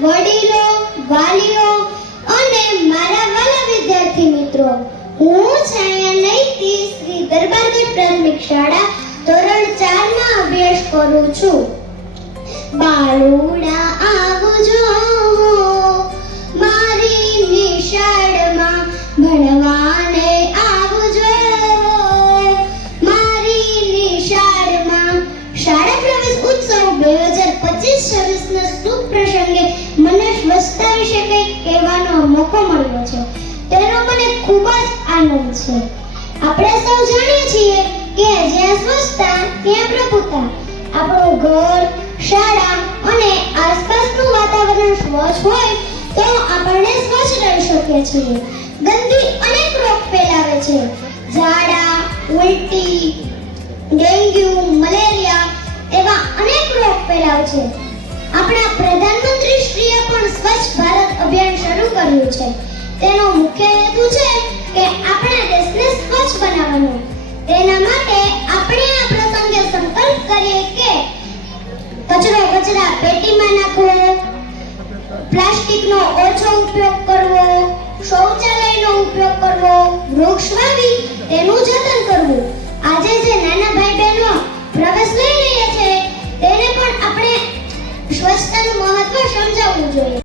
વડીલો, વાલીઓ અને મારા વાલા વિદ્યાર્થી મિત્રો, હું છાયા નૈતી શ્રી દરબારગઢ પ્રાથમિક શાળા ધોરણ 4 માં અભ્યાસ કરું છું. બાળુડા આવજો મારી નિશાળમાં ભણવાને આવજો મારી નિશાળમાં. શાળા પ્રવેશ ઉત્સવ 2025-26ના શુભ પ્રસંગે મને સ્વચ્છતા વિશે કંઈક કહેવાનો મોકો મળ્યો છે, તેનો મને ખૂબ જ આનંદ છે. આપણે સૌ જાણીએ છીએ કે જ્યાં સ્વચ્છતા ત્યાં પ્રભુતા. આપણું ઘર, શાળા અને આસપાસનું વાતાવરણ સ્વચ્છ હોય તો આપણે સ્વચ્છ રહી શકીએ છીએ. ગંદકી અનેક રોગ ફેલાવે છે. ઝાડા, ઉલટી, ડેન્ગ્યુ, મલેરિયા એવા અનેક રોગ ફેલાવે છે. આપણા પ્રધાનમંત્રી શ્રીએ પણ સ્વચ્છ ભારત અભિયાન શરૂ કર્યું છે. તેનો મુખ્ય હેતુ છે કે આપણા દેશને સ્વચ્છ બનાવવાનો. તેના માટે આપણે આ પ્રસંગે સંકલ્પ કરીએ કે કચરો કચરા પેટીમાં નાખવો, પ્લાસ્ટિકનો ઓછો ઉપયોગ કરવો, શૌચાલયનો ઉપયોગ કરવો, વૃક્ષ વાવી તેનું જતન કરવું. આજે જે નાના ભાઈ બહેનો પ્રવેશ લઈ રહ્યા છે તેને પણ આપણે સ્વચ્છતાનું મહત્વ સમજાવવું જોઈએ.